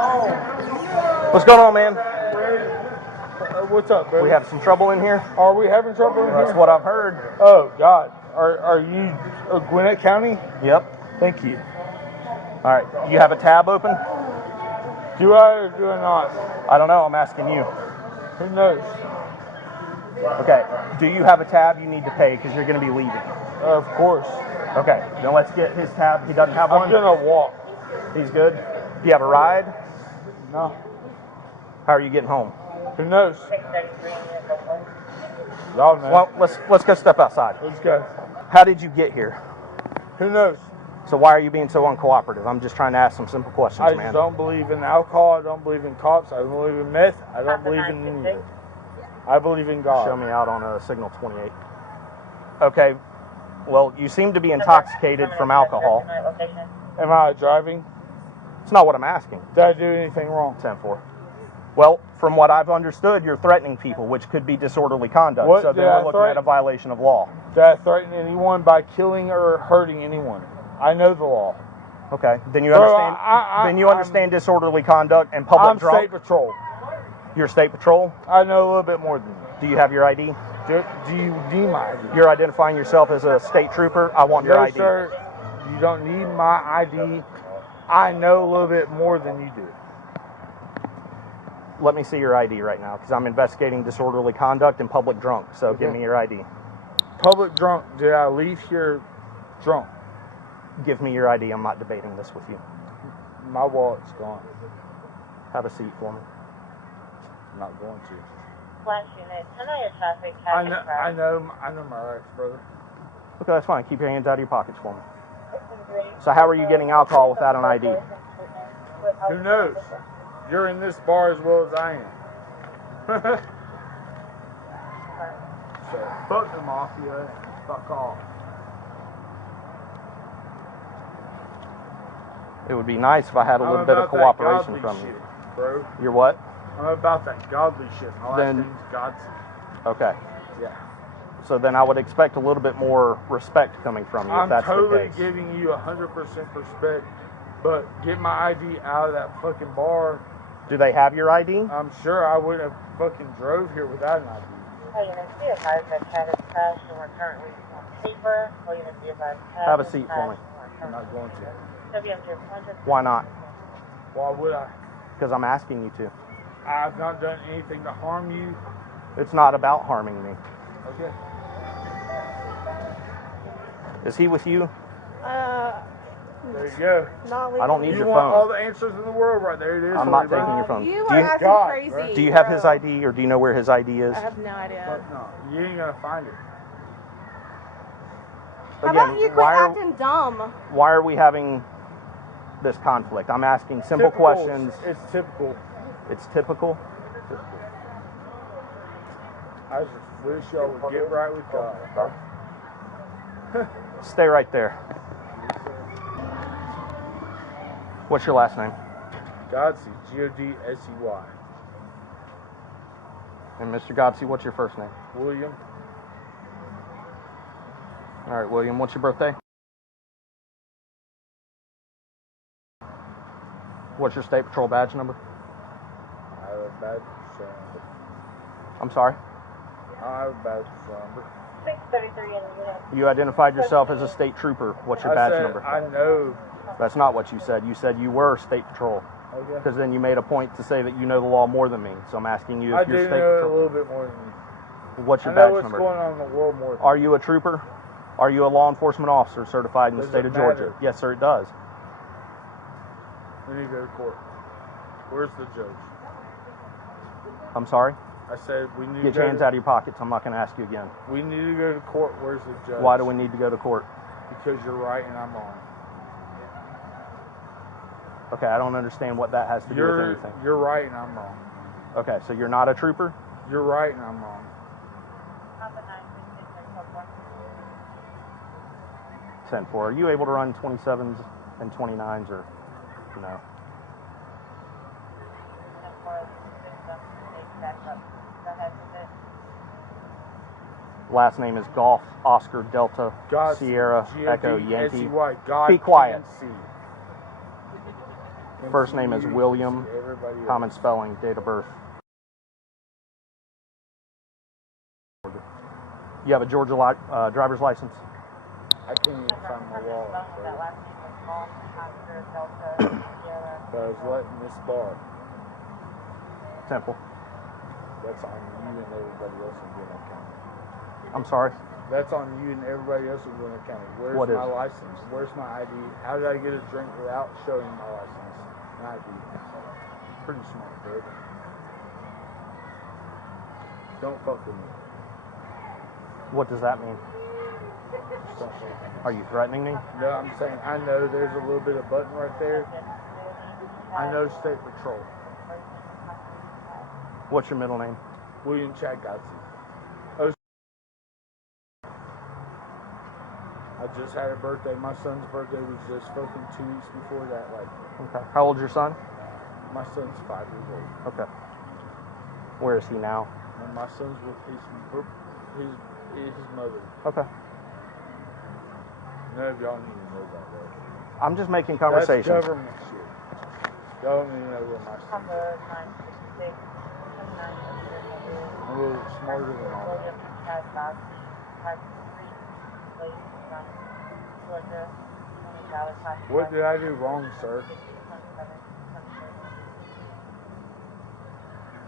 What's going on, man? What's up, bro? We have some trouble in here? Are we having trouble in here? That's what I've heard. Oh, God. Are you Gwinnett County? Yep. Thank you. All right. You have a tab open? Do I or do I not? I don't know. I'm asking you. Who knows? Okay. Do you have a tab you need to pay because you're going to be leaving? Of course. Okay. Then let's get his tab. He doesn't have one? I'm going to walk. He's good? Do you have a ride? No. How are you getting home? Who knows? Y'all know. Well, let's go step outside. Let's go. How did you get here? Who knows? So why are you being so uncooperative? I'm just trying to ask some simple questions, I man. don't believe in alcohol. I don't believe in cops. I don't believe in meth. I don't believe in any of it. I believe in God. Show me out on a signal 28. Okay. Well, you seem to be intoxicated from alcohol. Am I driving? It's not what I'm asking. Did I do anything wrong? 10-4. Well, from what I've understood, you're threatening people, which could be disorderly conduct. What so did then I we're looking threaten? at a violation of law. Did I threaten anyone by killing or hurting anyone? I know the law. Okay. Then you Bro, understand. Then you understand disorderly conduct and public drunk. I'm state patrol. You're state patrol. I know a little bit more than you. Do you have your ID? Do you need my ID? You're identifying yourself as a state trooper. I want your ID. No, sir. You don't need my ID. I know a little bit more than you do. Let me see your ID right now, because I'm investigating disorderly conduct and public drunk. So Okay. give me your ID. Public drunk. Did I leave here drunk? Give me your ID. I'm not debating this with you. My wallet's gone. Have a seat for me. I'm not going to. Flash unit, 10 on your traffic. I know my rights, brother. Okay, that's fine. Keep your hands out of your pockets for me. So how are you getting alcohol without an ID? Who knows? You're in this bar as well as I am. So, fuck the mafia. Fuck off. It would be nice if I had a little bit of cooperation from you. Shit, bro. You're what? I'm about that godly shit. My last name's Godson. Okay. Yeah. So then I would expect a little bit more respect coming from you if that's the case. I'm totally giving you 100% respect, but get my ID out of that fucking bar. Do they have your ID? I'm sure I wouldn't have fucking drove here without an ID. Hey, you see a car that traffic crash and we're currently on paper. Or you see a have a seat for me. I'm not going to. Why not? Why would I? Because I'm asking you to. I've not done anything to harm you. It's not about harming me. Okay. Is he with you? There you go. I don't need You your want phone. all the answers in the world right there. It is. I'm not taking your phone. You Do are you, acting God, crazy. bro. do you have his ID, or do you know where his ID is? I have no idea. Fuck no. You ain't gonna find it. How about you quit acting dumb? Why are we having this conflict? I'm asking simple Typical. questions. It's typical. It's typical. I just wish y'all would get right with God. Stay right there. What's your last name? Godsey, Godsey. And Mr. Godsey, what's your first name? William. All right, William, what's your birthday? What's your state patrol badge number? I have a badge number. I'm sorry? I have a badge number. 633 in the unit. You identified yourself as a state trooper. What's your badge number? I know. That's not what you said. You said you were state patrol. Okay. Because then you made a point to say that you know the law more than me. So I'm asking you I if you're do state know patrol. a little bit more than you. What's your I know badge what's number? going on in the world more. Are you a trooper? Are you a law enforcement officer certified in the Does state it of Georgia? matter? Yes, sir, it does. We need to go to court. Where's the judge? I'm sorry? I said we need Get to your go hands to, out of your pockets. I'm not going to ask you again. We need to go to court. Where's the judge? Why do we need to go to court? Because you're right and I'm wrong. Okay, I don't understand what that has to do with anything. You're right and I'm wrong. Okay, so you're not a trooper? You're right and I'm wrong. 10-4. Are you able to run 27s and 29s or no? Last name is Golf, Oscar, Delta, Sierra, Echo, Yankee. Be quiet. First name is William. Everybody else. Common spelling. Date of birth. You have a Georgia driver's license? I can't even find my wallet, bro. But I was letting this bar. Temple. That's on you and everybody else in Gwinnett County. I'm sorry? That's on you and everybody else in Gwinnett County. Where's What is my it? license? Where's my ID? How did I get a drink without showing my license and ID? Pretty smart, bro. Don't fuck with me. What does that mean? Just don't fuck with me. Are you threatening me? No, I'm saying I know there's a little bit of button right there. I know State Patrol. What's your middle name? William Chad Godsey. I just had a birthday. My son's birthday was just fucking 2 weeks before that. Like, Okay. How old's your son? my son's 5 years old. Okay. Where is he now? And my son's with his mother. Okay. None of y'all need to know that, though. I'm just making conversation. That's government shit. Y'all don't even know where my son's at. I'm a little smarter than all that. What did I do wrong, sir?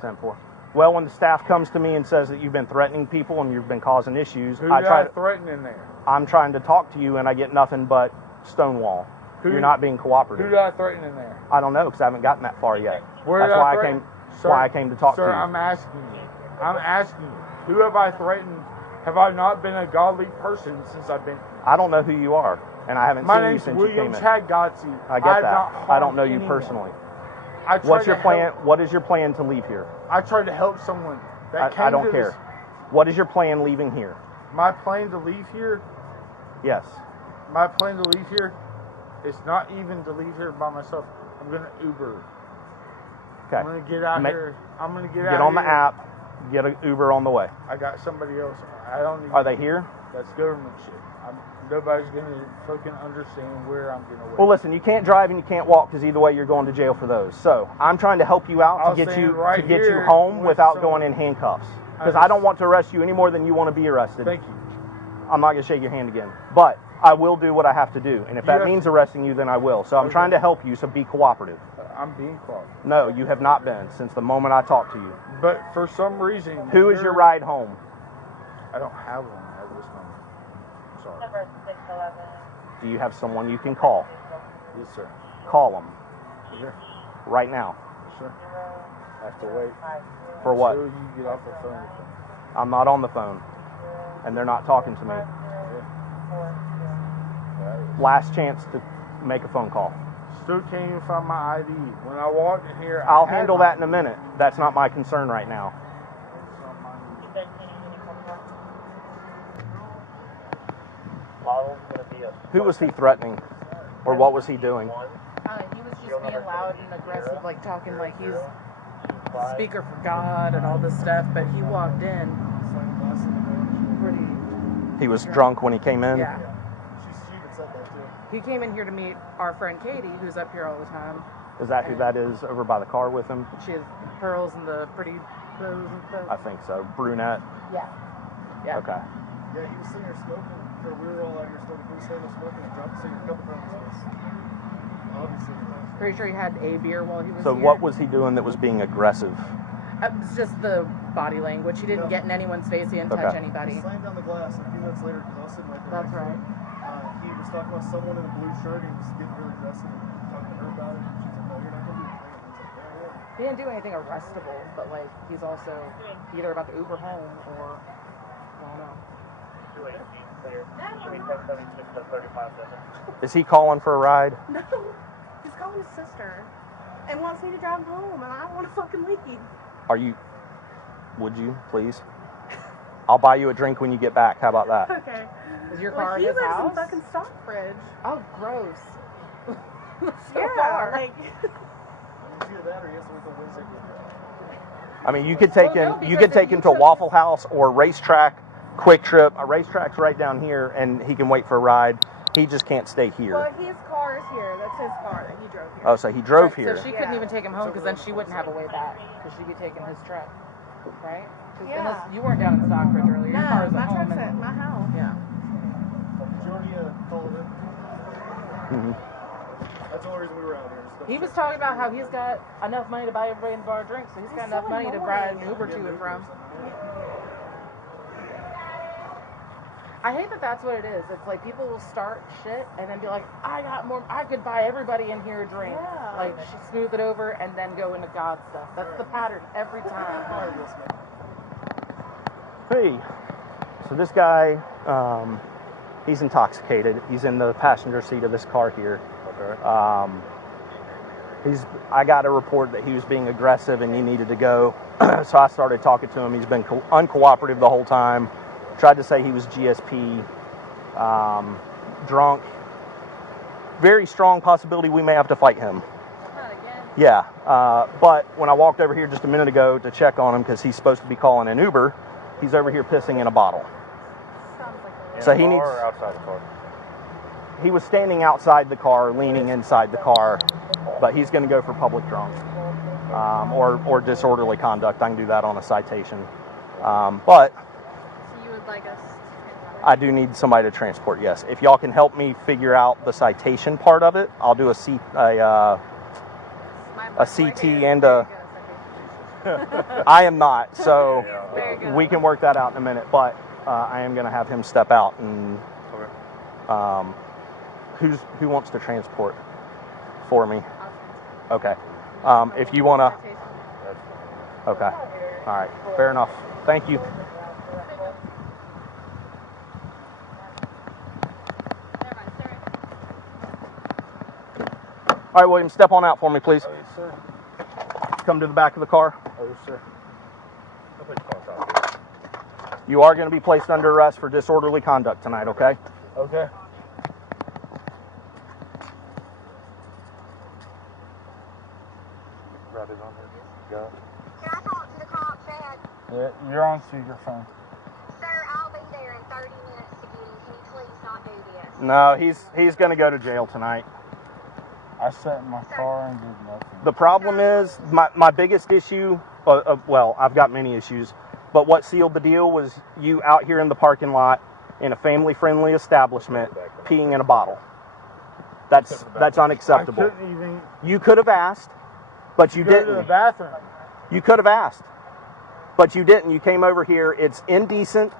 10-4. Well, when the staff comes to me and says that you've been threatening people and you've been causing issues, Who I did try I to, threaten in there? I'm trying to talk to you and I get nothing but stonewall. You're not being Who cooperative. did I threaten in there? I don't know because I haven't gotten that far yet. Where That's did why I threaten? came. Sir, Why I came to talk to sir, you. I'm asking you. I'm asking you. Who have I threatened? Have I not been a godly person since I've been? I don't know who you are, and I haven't My seen you name's since you William came in. Chad Godsey. I get that. Not I don't know you anyone. personally. I tried What's your to plan? help- What is your plan to leave here? I tried to help someone. That came I don't to care. this- What is your plan leaving here? My plan to leave here. Yes. My plan to leave here is not even to leave here by myself. I'm gonna Uber. Okay. I'm gonna get out here. I'm gonna get out. Get on the here. app. Get an Uber on the way. I got somebody else. I don't need. Are they here? That's government shit. Nobody's gonna fucking understand where I'm gonna wait. Well, listen. You can't drive and you can't walk because either way you're going to jail for those. So I'm trying to help you out I'll to get stand you right to get you here home with without someone. going in handcuffs. Because I don't want to arrest you any more than you want to be arrested. Thank you. I'm not going to shake your hand again. But I will do what I have to do. And if that means arresting you, then I will. So I'm trying to help you, so be cooperative. I'm being caught. No, you have not been since the moment I talked to you. But for some reason, Who is your ride home? I don't have one at this moment. I'm sorry. Number 611. Do you have someone you can call? Yes, sir. Call them Yeah. right now. Sure. I have to wait. For what? Until you get off the phone with them. I'm not on the phone. And they're not talking to me. Last chance to make a phone call. Still can't even find my ID. When I walked in here, I'll I had handle my- that in a minute. That's not my concern right now. Who was he threatening? Or what was he doing? He was just being loud and aggressive, like talking like he's the speaker for God and all this stuff. But he walked in pretty. He was drunk when he came in? Yeah. He came in here to meet our friend Katie, who's up here all the time. Is that who that is over by the car with him? She has pearls and the pretty clothes and stuff. I think so. Brunette? Yeah. Yeah. Okay. Yeah, he was sitting here smoking. So we were all out here smoking. He was standing there smoking and dropped a cigarette a couple times. Obviously. Pretty sure he had a beer while he was So here. what was he doing that was being aggressive? It's just the body language. He didn't get in anyone's face. He didn't touch Okay. anybody. He slammed down the glass a few minutes later because I was sitting right there. That's right. He was talking about someone in a blue shirt. He was getting really aggressive and talking to her about it. She's like, no, you're not going to do anything. He's like, yeah, yeah. He didn't do anything arrestable, but like he's also either about to Uber home or I don't know. Is he calling for a ride? No, he's calling his sister and wants me to drive him home, and I don't want to fucking leave. Are you... Would you, please? I'll buy you a drink when you get back. How about that? Okay. Is your Well, car he in his lives house? in fucking Stockbridge. Oh, gross. So Yeah, far. like It's either that or he has to wait till Wednesday. I mean, you could take Well, him. no, You because could take if him you to took- Waffle House or Racetrack, Quick Trip. A Racetrack's right down here, and he can wait for a ride. He just can't stay here. well, his car lives here. That's his car that he drove here. Oh, so he drove Right, here. So she couldn't even take him home because then she wouldn't have a way back because she'd be taking his truck, right? 'Cause Yeah. you weren't down in Stockbridge earlier. Your car No, was my at home. truck's at my house. Yeah. Did you already call it in? Mhm. That's the only reason we were out here. He was talking about how he's got enough money to buy everybody in the bar drinks, so he's got He's enough so money to annoying. ride an Uber to and from. I hate that that's what it is. It's like people will start shit and then be like, I got more, I could buy everybody in here a drink. Yeah. Like, smooth it over and then go into God stuff. That's the pattern every time. Hey, so this guy, he's intoxicated. He's in the passenger seat of this car here. Okay. I got a report that he was being aggressive and he needed to go. So I started talking to him. He's been uncooperative the whole time. Tried to say he was GSP, drunk. Very strong possibility we may have to fight him. Yeah, but when I walked over here just a minute ago to check on him because he's supposed to be calling an Uber, he's over here pissing in a bottle. So he needs. Or outside the car. He was standing outside the car, leaning inside the car, but he's going to go for public drunk or disorderly conduct. I can do that on a citation. But So you would like us to I do need somebody to transport. Yes, if y'all can help me figure out the citation part of it, I'll do a CT and a. I am not, so Very good. we can work that out in a minute. But I am going to have him step out and. Who wants to transport for me? Okay. If you want to. Okay. All right. Fair enough. Thank you. All right, William, step on out for me, please. Oh, yes, sir. Come to the back of the car. Oh, yes, sir. I'll put your phone top here. You are going to be placed under arrest for disorderly conduct tonight, okay? Okay. Right is on there. Got it. Can I talk to the cop, Chad? Yeah, you're on speakerphone. Sir, I'll be there in 30 minutes to get him. Can you please not do this? No, he's going to go to jail tonight. I sat in my car and did nothing. The problem is, my biggest issue, well, I've got many issues, but what sealed the deal was you out here in the parking lot in a family-friendly establishment peeing in a bottle. That's unacceptable. I couldn't even You could have asked, but you go to the didn't. bathroom. You could have asked, but you didn't. You came over here. It's indecent.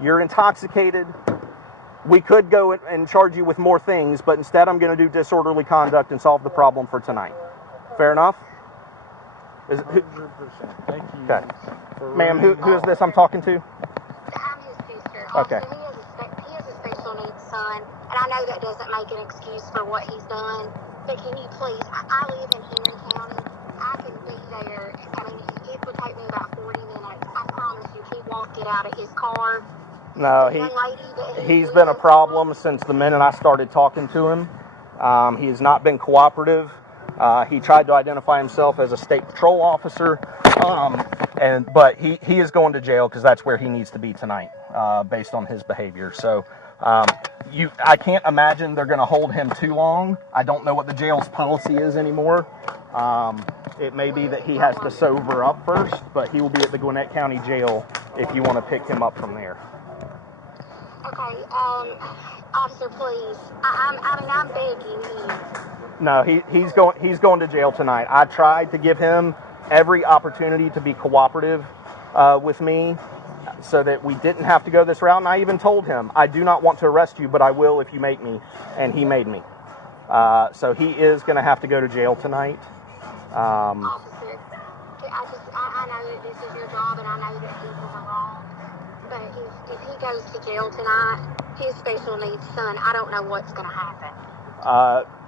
You're intoxicated. We could go and charge you with more things, but instead I'm going to do disorderly conduct and solve the problem for tonight. Fair enough? 100%. Thank you. Okay. for Ma'am, who running is this I'm talking to? I'm his sister. Okay. Also, he has a special needs son, and I know that doesn't make an excuse for what he's done, but can you please, I live in Henry County. I can be there. I mean, it would take me about 40 minutes. I promise you, he won't get out of his car. No, The young lady that he's been a problem since the minute I started talking to him. He has not been cooperative. He tried to identify himself as a state patrol officer, but he is going to jail because that's where he needs to be tonight, based on his behavior. So I can't imagine they're going to hold him too long. I don't know what the jail's policy is anymore. It may be that he has to sober up first, but he will be at the Gwinnett County Jail if you want to pick him up from there. Okay, officer, please. I'm begging you. No, he's going to jail tonight. I tried to give him every opportunity to be cooperative with me so that we didn't have to go this route. And I even told him, I do not want to arrest you, but I will if you make me. And he made me. So he is going to have to go to jail tonight. Officer, I know that this is your job, and I know that he's in the wrong. But if he goes to jail tonight, his special needs son, I don't know what's going to happen.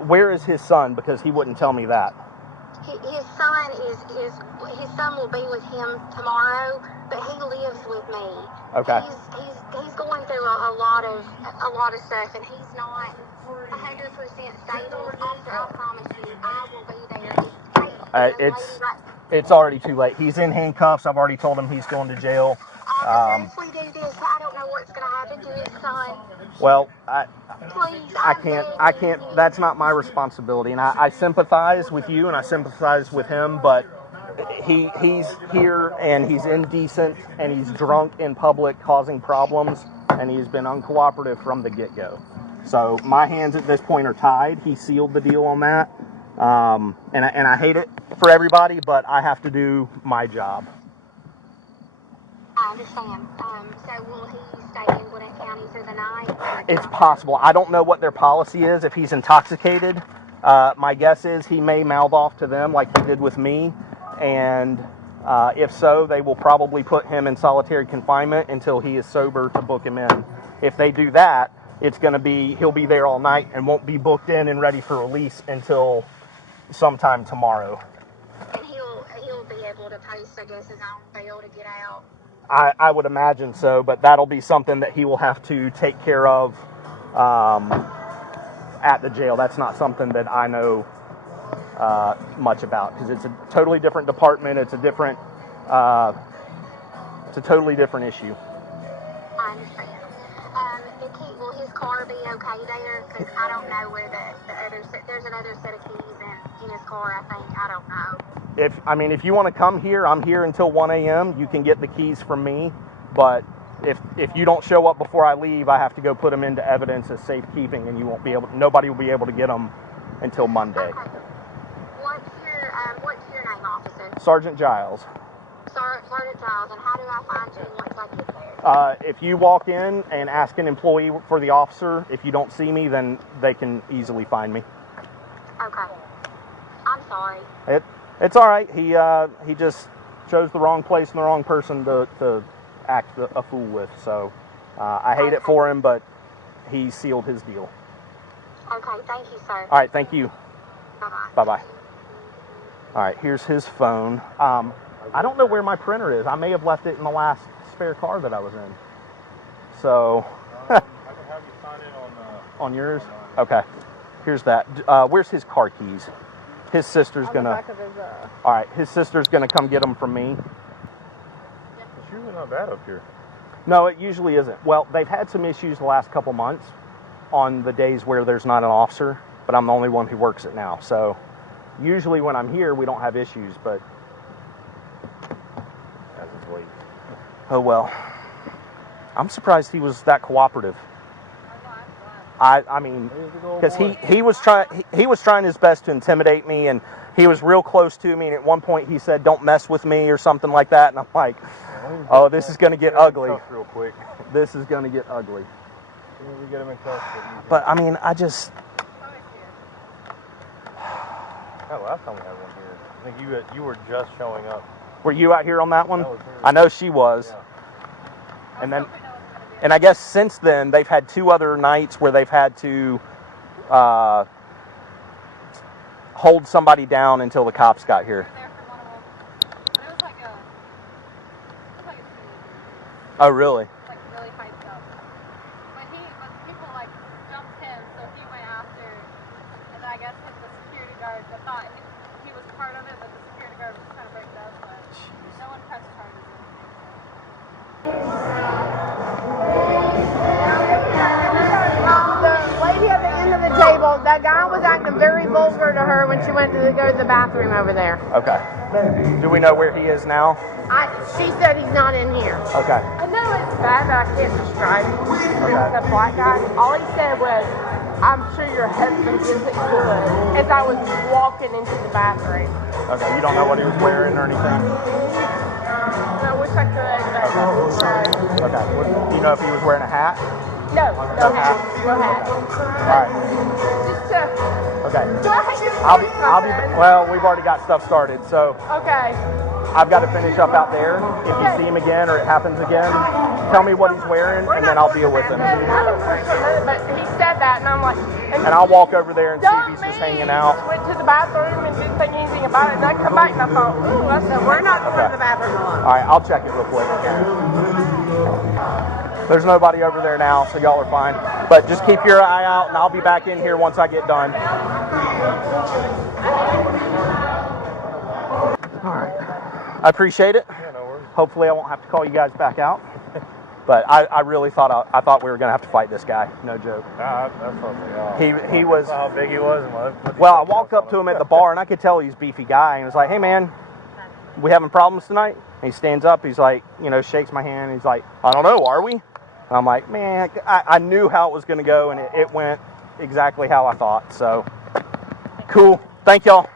Where is his son? Because he wouldn't tell me that. His son will be with him tomorrow, but he lives with me. Okay. He's going through a lot of stuff, and he's not 100% stable. Officer, I promise you, I will be there. It's already too late. He's in handcuffs. I've already told him he's going to jail. Officer, if we do this, I don't know what's going to happen to his son. Well, Please, I can't, that's not my responsibility. And I sympathize with you and I sympathize with him, but he's here and he's indecent and he's drunk in public causing problems and he's been uncooperative from the get-go. So my hands at this point are tied. He sealed the deal on that. And I hate it for everybody, but I have to do my job. I understand. So will he stay in Gwinnett County through the night? It's possible. I don't know what their policy is. If he's intoxicated, my guess is he may mouth off to them like he did with me. And if so, they will probably put him in solitary confinement until he is sober to book him in. If they do that, it's going to be, he'll be there all night and won't be booked in and ready for release until sometime tomorrow. And he'll be able to post, I guess, his own bail to get out. I would imagine so, but that'll be something that he will have to take care of at the jail. That's not something that I know much about because it's a totally different department. It's a totally different issue. I understand. Nikki, will his car be okay there? Because I don't know where there's another set of keys in his car, I think. I don't know. If you want to come here, I'm here until 1 a.m. You can get the keys from me, but if you don't show up before I leave, I have to go put them into evidence as safekeeping, and nobody will be able to get them until Monday. Okay. What's your name, officer? Sergeant Giles. Sergeant Giles, and how do I find you once I get there? If you walk in and ask an employee for the officer, if you don't see me, then they can easily find me. Okay. I'm sorry. It's all right. He just chose the wrong place and the wrong person to act a fool with. So I hate it for him, but he sealed his deal. Okay, thank you, sir. All right, thank you. Bye-bye. Bye-bye. All right, here's his phone. I don't know where my printer is. I may have left it in the last spare car that I was in. So I can have you sign in on yours? Okay. Here's that. Where's his car keys? His sister's On gonna. the back of his, All right, his sister's gonna come get them from me. It's usually not bad up here. No, it usually isn't. Well, they've had some issues the last couple months on the days where there's not an officer, but I'm the only one who works it now. So usually when I'm here, we don't have issues, but As it's late. oh well. I'm surprised he was that cooperative. I mean, because he was trying his best to intimidate me, and he was real close to me. And at one point, he said, "Don't mess with me" or something like that. And I'm like, "Oh, this is going to get ugly. Real quick. This is going to get ugly." We get him in cuffs. But I mean, I just. Oh, last time we had one here. I think you were just showing up. Were you out here on that one? That was her. I know she was. Yeah. And then, and I guess since then they've had 2 other nights where they've had to hold somebody down until the cops got here. Oh, really? Like really hyped up. But people like jumped him, so he went after, and I guess the security guard thought he was part of it, but the security guard was trying to break it up, but no one pressed charges. The lady at the end of the table, that guy was acting very vulgar to her when she went to go to the bathroom over there. Okay. Do we know where he is now? She said he's not in here. Okay. I know it's bad, but I can't describe it. Okay. The black guy, all he said was, "I'm sure your husband gets it good," as I was walking into the bathroom. Okay. You don't know what he was wearing or anything? And I wish I could, but Okay. Do you know if he was wearing a hat? no hat. No hat. All right. Just Okay. do I have to I'll be. something? Well, we've already got stuff started, so Okay. I've got to finish up out there. If you see him again or it happens again, tell me what he's wearing, and then I'll deal with him. I don't push him, but he said that, and I'm like, And I'll walk over there and see if he's just hanging out. Went to the bathroom and didn't think anything about it, and I come back and I thought, ooh, I said, we're not going to the bathroom alone. All right, I'll check it real quick. There's nobody over there now, so y'all are fine. But just keep your eye out, and I'll be back in here once I get done. All right. I appreciate it. Yeah, no worries. Hopefully I won't have to call you guys back out. But I really thought I thought we were gonna have to fight this guy. No joke. Nah, that's what I was He was. how big he was and what Well, I walked up to him at the bar and I could tell he's a beefy guy, and was like, "Hey man, we having problems tonight?" And he stands up. He's like, shakes my hand. He's like, "I don't know, are we?" And I'm like, "Man, I knew how it was gonna go, and it went exactly how I thought." So cool. Thank y'all.